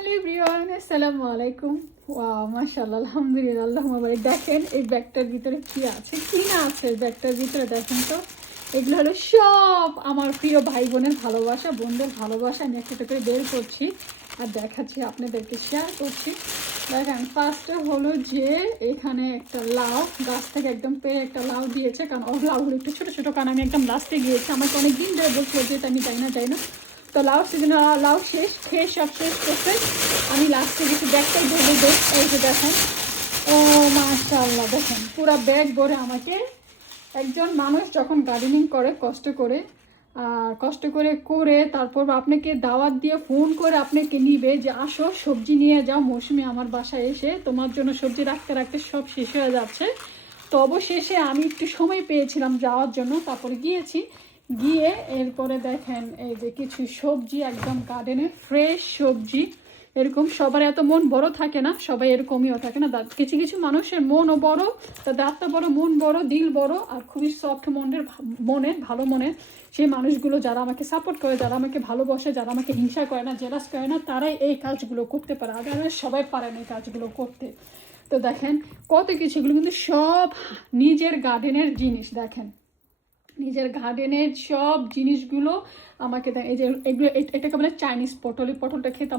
Hello everyone, আসসালামু আলাইকুম। Wow মাশাআল্লাহ, আলহামদুলিল্লাহ, আল্লাহুম্মা বারিক। দেখেন এই ব্যাগটার ভিতরে কি আছে, কি না আছে ব্যাগটার ভিতরে দেখেন তো। এগুলো হলো সব আমার প্রিয় ভাই বোনের ভালোবাসা, বোনদের ভালোবাসা। আমি একটা করে বের করছি আর দেখাচ্ছি, আপনাদেরকে শেয়ার করছি। দেখেন ফার্স্টে হলো যে এখানে একটা লাউ, গাছ থেকে একদম পেয়ে একটা লাউ দিয়েছে, কারণ ওর লাউগুলো একটু ছোটো ছোটো, কারণ আমি একদম লাস্টে গিয়েছি। আমাকে অনেক দিন ধরে বলছিল যে আমি যাই না। তো লাউ সিজন, লাউ শেষ খেয়ে সব শেষ করতে আমি লাস্টে কিছু ব্যাগটাই ধরে দেখ। এই যে দেখেন, ও মাশাআল্লাহ, দেখেন পুরো ব্যাগ ভরে আমাকে একজন মানুষ যখন গার্ডেনিং করে কষ্ট করে তারপর আপনাকে দাওয়াত দিয়ে ফোন করে আপনাকে নিবে যে আসো সবজি নিয়ে যাও মৌসুমি আমার বাসায় এসে, তোমার জন্য সবজি রাখতে রাখতে সব শেষ হয়ে যাচ্ছে। তো অবশেষে আমি একটু সময় পেয়েছিলাম যাওয়ার জন্য, তারপরে গিয়ে এরপরে দেখেন এই যে কিছু সবজি, একদম গার্ডেনের ফ্রেশ সবজি। এরকম সবার এত মন বড় থাকে না, সবাই এরকমইও থাকে না। কিছু কিছু মানুষের মনও বড়, তাদের আত্মা বড়, মন বড়, দিল বড়, আর খুবই সফট মনের ভালো মনের সেই মানুষগুলো যারা আমাকে সাপোর্ট করে, যারা আমাকে ভালোবাসে, যারা আমাকে হিংসা করে না, জেলাস করে না, তারাই এই কাজগুলো করতে পারে। আদারওয়াইজ সবাই পারে না এই কাজগুলো করতে। তো দেখেন কত কিছুগুলো কিন্তু সব নিজের গার্ডেনের জিনিস। দেখেন নিজের গার্ডেনের সব জিনিসগুলো আমাকে দেয়। এই যে এগুলো, এটাকে বলে চাইনিজ পটল। এই পটলটা খেতে